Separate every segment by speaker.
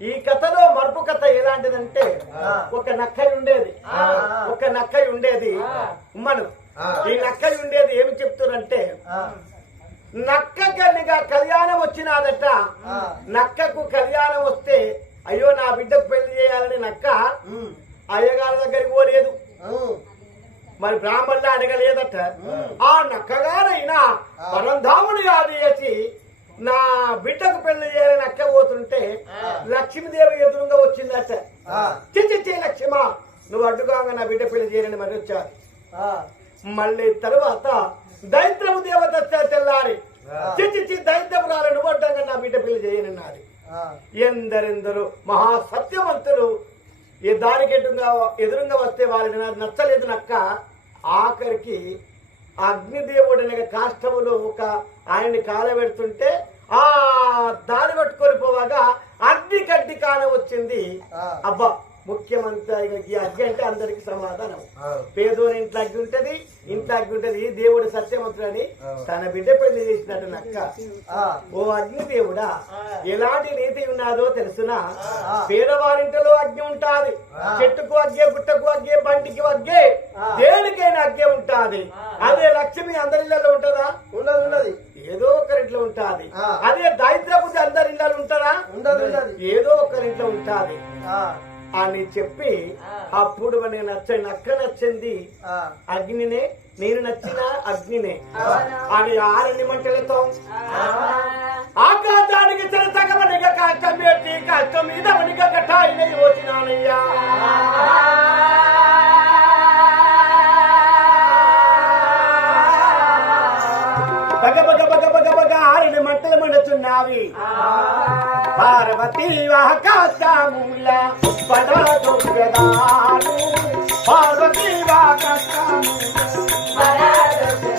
Speaker 1: ఈ కథలో మరుపు కథ ఎలాంటిదంటే ఒక నక్కయ్య ఉండేది. ఒక నక్కయ్య ఉండేది ఉమ్మను. ఈ నక్కయ్య ఉండేది ఏమి చెప్తున్నారంటే నక్క కన్నిగా కళ్యాణం వచ్చినాదట. నక్కకు కళ్యాణం వస్తే అయ్యో నా బిడ్డకు పెళ్ళి చేయాలని నక్క అయ్యగారి దగ్గరికి పోలేదు. మరి బ్రాహ్మణులు అడగలేదట. ఆ నక్కగారైనా పరంధాముని ఆదేసి నా బిడ్డకు పెళ్ళి చేయాలని నక్క పోతుంటే లక్ష్మీదేవి ఎదురుగా వచ్చిందట. చిచ్చి లక్ష్మ నువ్వు అడ్డుగా నా బిడ్డ పెళ్ళి చేయాలని మరి వచ్చారు మళ్ళీ తరువాత దైత్రము దేవత తెల్లారి. చిచ్చి దైత్రము రాలి నువ్వు అడ్డంగా నా బిడ్డ పెళ్ళి చేయనన్నారు ఎందరెందరు మహా సత్యవంతులు ఈ దారికి ఎదురుగా ఎదురుగా వస్తే వాళ్ళని నచ్చలేదు నక్క. ఆఖరికి అగ్నిదేవుడిని కాష్టములు ఒక ఆయన్ని కాలబెడుతుంటే ఆ దారి పట్టుకొని పోవాగా అగ్ని కడ్డి కాన వచ్చింది. అబ్బా ముఖ్యమంత్రి ఈ అగ్గి అంటే అందరికి సమాధానం. పేదోని ఇంట్లో అగ్గి ఉంటది ఇంట్లో అగ్గి ఉంటది ఈ దేవుడు సత్యమంతుడని తన బిడ్డ పెళ్ళి చేసినట్టు నక్క ఓ అగ్ని దేవుడా ఎలాంటి నీతి ఉన్నాదో తెలుసునా? పేదవారింటిలో అగ్ని ఉంటాది చెట్టుకు అగ్గే గుట్టకు అగ్గే బండికి అగ్గే దేనికైనా అగ్గే ఉంటాది. అదే లక్ష్మి అందరిళ్ళలో ఉంటదా?
Speaker 2: ఉన్నది ఉన్నది.
Speaker 1: ఏదో ఒకరింట్లో ఉంటాది. అదే దారిద్రపు అందరి ఇళ్ళలో ఉంటదా? ఏదో ఒకరింట్లో ఉంటాది. అని చెప్పి అప్పుడు మనకి నచ్చ నక్క నచ్చింది. అగ్నినే నేను నచ్చిన అగ్నినే. అని ఆరని మంటలతో ఆకాశానికి చెరసగమనిగా కష్టం పెట్టి కష్టం మీద మనిగా కట్టాయిన వచ్చినానయ్యా బగ బగ బగ బగ బగ ఆరిన మంటలు మండుచున్నావి పార్వతీ వాకాశమూల పడదు పెదాలు పార్వతీ వాకాశమూల పడదు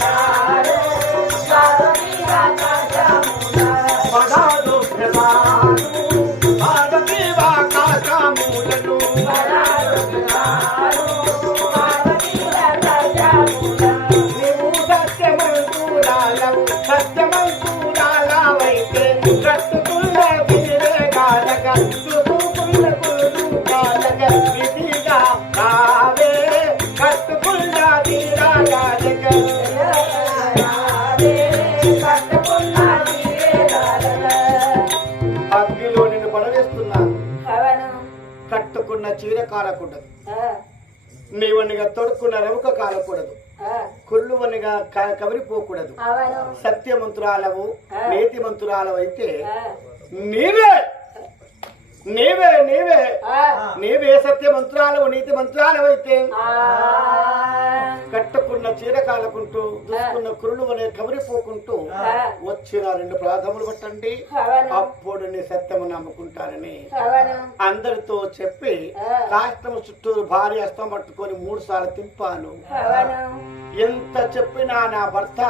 Speaker 1: కట్టుకున్న చీర కాలకూడదు. నీవనిగా తొడుక్కున్న రముక కాలకూడదు. కుళ్ళువనిగా కవరిపోకూడదు సత్యమంతురాలవు నీతిమంతురాలవు అయితే నీవే నీవే నీవే. నీవే సత్యమంతురాలవు నీతి మంత్రాలవు అయితే కట్టుకున్న చీర కాలకుంటూ దుస్తున్న కురులు అనే కవరిపోకుంటూ వచ్చిన రెండు ప్రాధములు పట్టండి అప్పుడు నీ సత్యము నమ్ముకుంటానని అందరితో చెప్పి కాష్టము చుట్టూరు భారీ అస్తం పట్టుకొని మూడు సార్లు తింపాను ఎంత చెప్పినా నా భర్త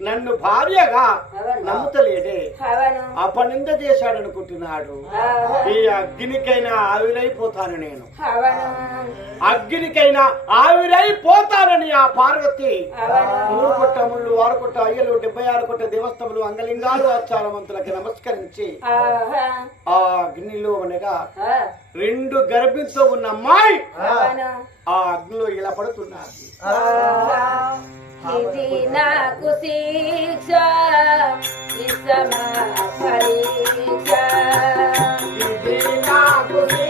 Speaker 1: నన్ను భార్యగా నమ్ముతలేడే. అపనింద చేశాడు అనుకుంటున్నాడు ఈ అగ్నికైనా ఆవిరైపోతాను నేను. అగ్నికైనా ఆవిరైపోతానని ఆ పార్వతి. మూడు కొట్ట ముళ్ళు ఆరు కొట్ట అయ్యలు డెబ్బై ఆరు కొట్ట దేవస్థములు అంగలింగాలు ఆచారవంతులకి నమస్కరించి ఆ అగ్నిలో అనగా రెండు గర్భింతో ఉన్న అమ్మాయి ఆ అగ్నిలో ఇలా పడుతున్నది
Speaker 3: ఇది నాకు శిక్ష
Speaker 1: ఇది నాకు శిక్ష,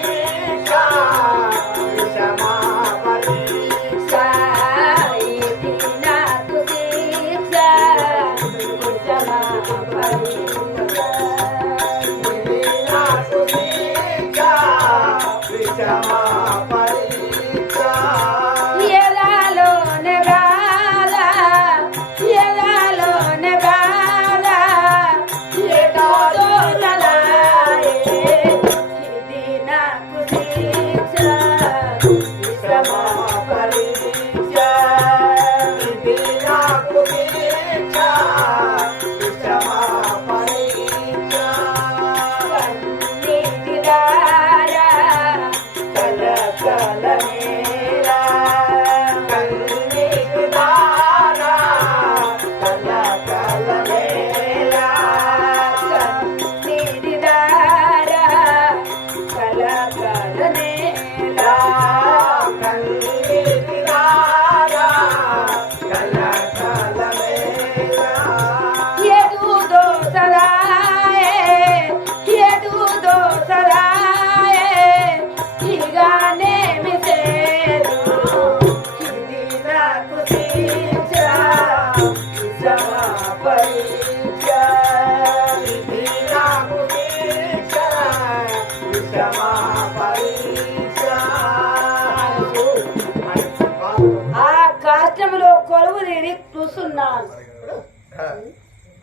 Speaker 3: కూర్చున్నాను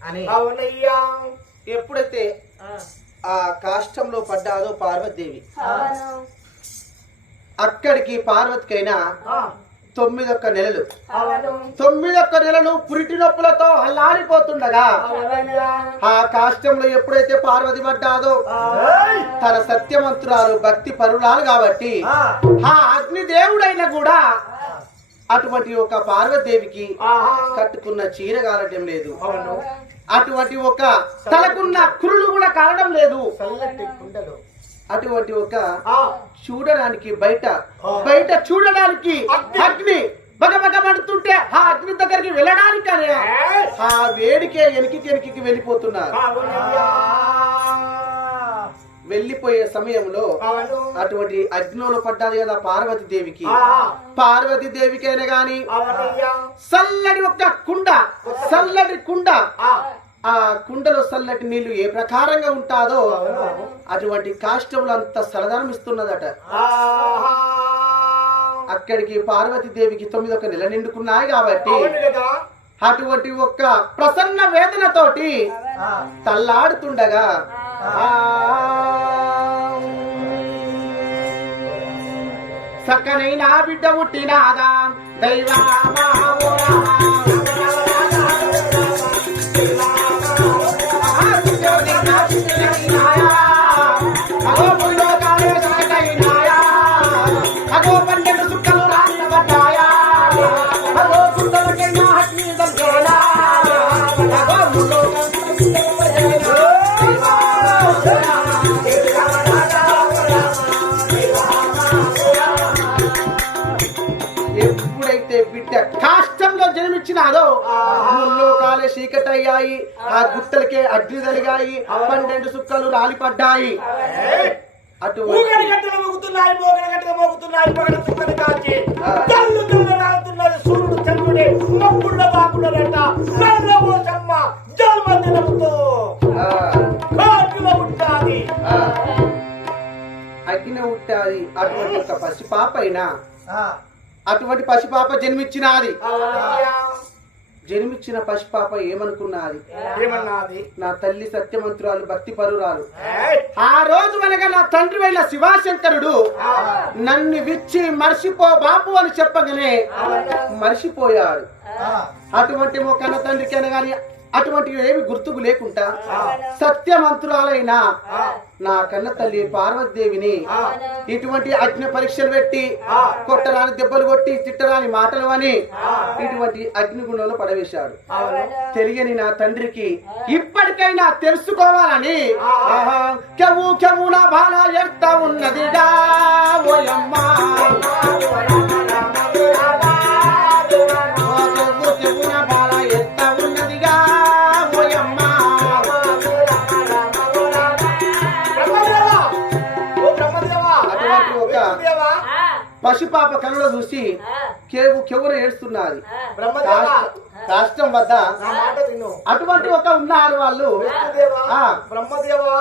Speaker 2: అని.
Speaker 1: అవునయ్యా
Speaker 2: ఎప్పుడైతే ఆ. కాష్టంలో పడ్డాదో పార్వతీదేవి
Speaker 3: అవును
Speaker 2: అక్కడికి పార్వతికైనా
Speaker 1: ఆ,
Speaker 2: తొమ్మిదొక్క నెలలు.
Speaker 3: అవును.
Speaker 2: తొమ్మిదొక్క నెలలు పురిటి నొప్పులతో అల్లాడిపోతుండగా
Speaker 3: అవును
Speaker 2: ఆ కాష్టంలో ఎప్పుడైతే పార్వతి పడ్డాదో
Speaker 1: ఏయ్!
Speaker 2: తన సత్యమంతురాలు భక్తి పరురాలు కాబట్టి
Speaker 1: ఆ,
Speaker 2: ఆ అగ్నిదేవుడైన కూడా అటువంటి ఒక పార్వతీదేవికి
Speaker 1: ఆహా.
Speaker 2: కట్టుకున్న చీర కాలటం లేదు అటువంటి ఒక తలకున్న కురులు కూడా కాలడం లేదు అటువంటి ఒక చూడడానికి బయట. బయట చూడడానికి
Speaker 1: అగ్ని.
Speaker 2: అగ్ని బగబగ పడుతుంటే ఆ అగ్ని దగ్గరికి వెళ్ళడానికి! ఆ వేడికే ఎనికి ఎనికి వెళ్ళిపోతున్నారు వెళ్ళిపోయే సమయంలో అటువంటి అగ్నిలో పడ్డాది కదా పార్వతి దేవికి. పార్వతి దేవికైనా గాని చల్లటి ఒక కుండ చల్లటి కుండ.
Speaker 1: ఆ,
Speaker 2: కుండలో చల్లటి నీళ్ళు ఏ ప్రకారంగా ఉంటాదో. అటువంటి కాష్టములు అంత సలదానం ఇస్తున్నదట. అక్కడికి పార్వతి దేవికి తొమ్మిది ఒక నెల నిండుకున్నాయి కాబట్టి అటువంటి ఒక్క ప్రసన్న వేదనతోటి తల్లాడుతుండగా ఆ, సక్కనైనా బిడ్డ పుట్టినాదా? దైవామా? కాష్టంలో జన్మించినాదో ముల్లో కాలే చీకటయ్యాయి ఆ గుట్టలకే అగ్ని తలిగాయి పన్నెండు సుక్కలు రాలిపడ్డాయి.
Speaker 1: గంటలు మోగుతున్నాయి మోగడి గంటలు మోగుతున్నాయి పగల సుక్కని కాచి కళ్ళు కళ్ళు రాలుతున్నది సూర్యుడు చంద్రుడే మబ్బుళ్ళ బాకుడరట నల్ల పోసమ్మ జన్మదినముతో
Speaker 2: ఆ,
Speaker 1: కాటుల ఉంటాది
Speaker 2: ఆ. అగ్ని ఉంటాది అటువంటి ఒక పసిపాప అయినా అటువంటి పసిపాప జన్మించినాది. జన్మించిన పసిపాప ఏమనుకున్నది?
Speaker 1: ఏమన్నది?
Speaker 2: నా తల్లి సత్యమంతురాలు భక్తి పరురాలు! ఆ రోజు అనగా నా తండ్రి వెళ్ళ శివాశంకరుడు నన్ను విచ్చి మర్చిపో బాపు అని చెప్పగానే మర్చిపోయాడు. అటువంటి ఒక కన్న తండ్రికి అనగాని అటువంటి ఏమి గుర్తుకు లేకుండా సత్యమంతురాలైన నా కన్న తల్లి పార్వతీదేవిని ఇటువంటి అగ్ని పరీక్షలు పెట్టి కొట్టరాని దెబ్బలు కొట్టి తిట్టరాని మాటలు అని ఇటువంటి అగ్నిగుణంలో పడవేశాడు. తెలియని నా తండ్రికి ఇప్పటికైనా తెలుసుకోవాలని నా బాల ఎడతా ఉన్నదిగా. చూసి కేవు కెవున ఏడుస్తున్నది! కాష్ట- కాష్టం వద్ద
Speaker 1: నా మాట విను.
Speaker 2: అటువంటి ఒక ఉన్నారు వాళ్ళు.
Speaker 1: బ్రహ్మదేవా.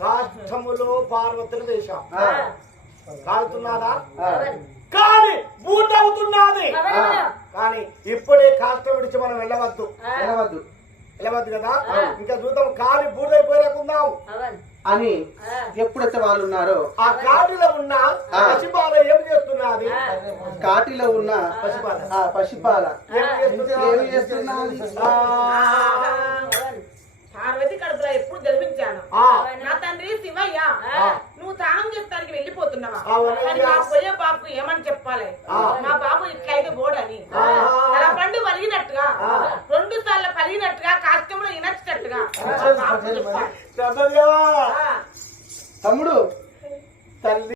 Speaker 1: కాష్టములో పార్వతులు కాలుతున్నారా
Speaker 2: ఆ.
Speaker 1: కానీ బూట్ అవుతున్నది కానీ ఇప్పుడే కాష్టం విడిచి మనం వెళ్ళవద్దు.
Speaker 2: వెళ్ళవద్దు.
Speaker 1: వెళ్ళవద్దు కదా? ఇంకా చూద్దాం కాలి బూడైపోయాకుందాం
Speaker 2: అని ఎప్పుడైతే వాళ్ళు ఉన్నారో
Speaker 1: ఆ కాటిలో ఉన్న. పసిబాల ఏం చేస్తున్నది?
Speaker 2: కాటిలో ఉన్న
Speaker 1: పసిబాల
Speaker 2: ఆ పసిపాల
Speaker 1: ఏం చేస్తున్నది?
Speaker 2: ఏమి చేస్తున్నది ఆ,
Speaker 4: పార్వతి కడుపులో ఎప్పుడు గెలిపించాను
Speaker 1: ఆ.
Speaker 4: నా తండ్రి శివయ్య. తానం చేస్తానికి వెళ్ళిపోతున్నావా. కానీ మా పోయే బాబుకు ఏమని చెప్పాలి. మా బాబు ఇట్లయితే బోడని. తన పండు వలిగినట్టుగా
Speaker 1: ఆ.
Speaker 4: రెండు సార్లు కలిగినట్టుగా కాష్టంలో ఇనచ్చినట్టుగా మా బాబుకు